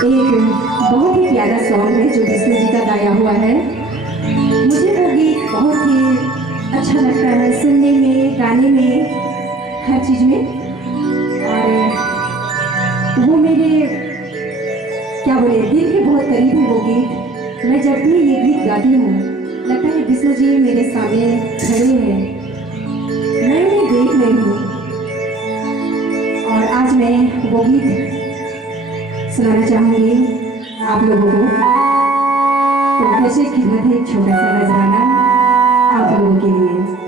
एक बहुत ही प्यारा सॉन्ग है जो विष्णु जी का गाया हुआ है। मुझे वो गीत बहुत ही अच्छा लगता है सुनने में, गाने में, हर चीज़ में। और वो मेरे क्या बोले दिल के बहुत करीब है वो गीत। मैं जब भी ये गीत गाती हूँ लगता है विष्णु जी मेरे सामने खड़े हैं, मैं उन्हें देख रही हूँ। और आज मैं वो गीत सुनाना चाहूँगी आप लोगों को। तो कैसे खिदमत है एक छोटा सा नजराना आप लोगों के लिए।